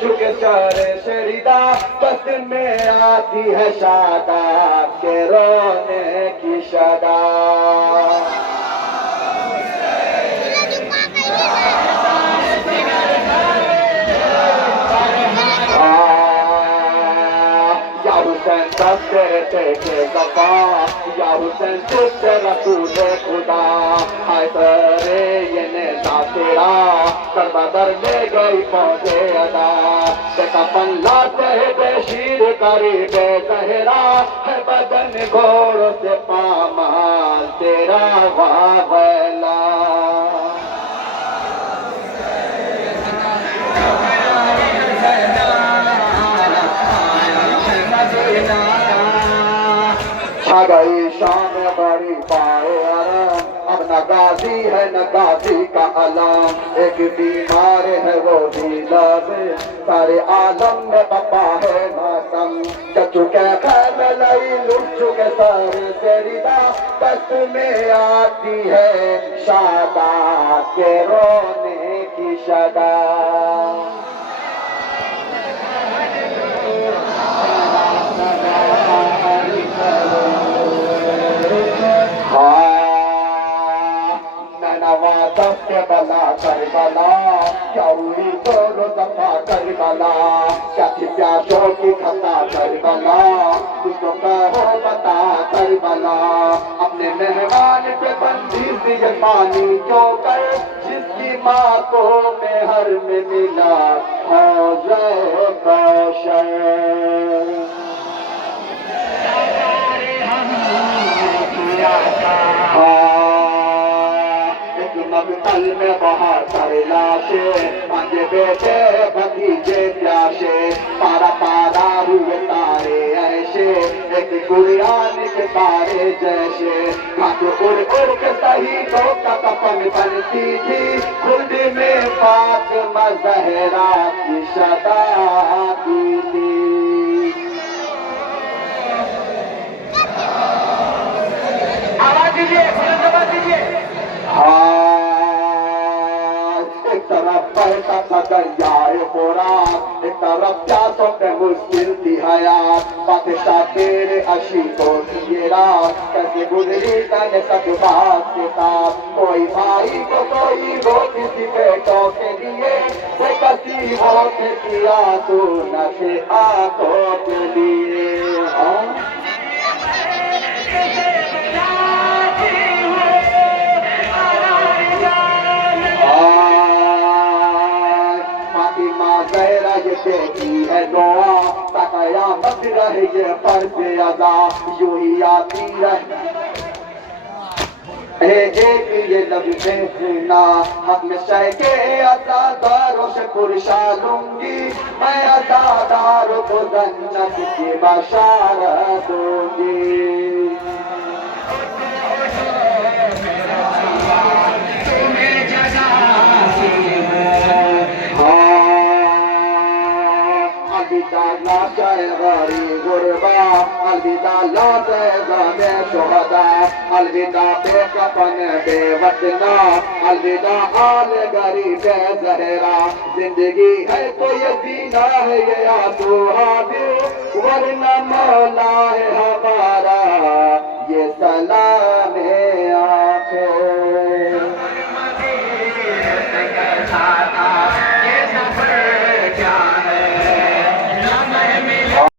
चुके सारे शरीदा बस में आती है शादाब के रोने की शदा दस तेरे टेके दफा या हुसैन तुझसे रसूल खुदा हाय तेरे ये नेता तेरा कर बदर ले गई पहुंचे अदा देखा पल्ला कहे बेशीर करीबे सहरा है बदन घोड़ों से पामाल तेरा वावला गई शाम बड़ी पाए आराम अब न गाजी है न गाजी का अलाम एक बीमार है वो भी लब सारे आलम में बपा है मातम चुके खैर लई लुट चुके सारे तेरीदा बस में आती है शादा के रोने की शदा के बला करबला क्या हुई दोनों दफा करबला क्या थी प्यासों की खता करबला तुझको कहो बता करबला अपने मेहमान पे बंदी सी ये पानी क्यों कर जिसकी माँ को मेहर में मिला हौज़े कौशल तल में बहुत सारे लाशे पंजे बेटे भतीजे प्यासे पारा पारा हुए तारे ऐसे एक गुड़िया के तारे जैसे हाथ उड़ उड़ के शहीदों का कफन बनती थी खुद में फातिमा ज़हरा की शदा आती थी आवाज दीजिए आवाज दीजिए एक तरफ बहता था दरियाए फुरात एक तरफ प्यासों पे मुश्किल थी हयात बादशाह तेरे अशीकों की ये रात कैसे गुजरी तने सदबात के साथ कोई भाई को कोई वो किसी बेटों के लिए वो कसी हो के किया तो नशे आंखों के लिए देखी है दुआ कयामत रहे ये फर्ज अदा यूं ही आती रहे एक ये लफ्ज़ सुना हक में शह के अज़ादारों से पुरशा लूंगी मैं अज़ादारों को जन्नत की बशारत दूंगी अलविदा लाते गाने शोहदा अलविदा बेकफन बेवतना अलविदा आल गरीब ज़हरा जिंदगी है तो ये जीना है ये आंसू हादिर वरना मौला है हमारा ये सलाम है आँखें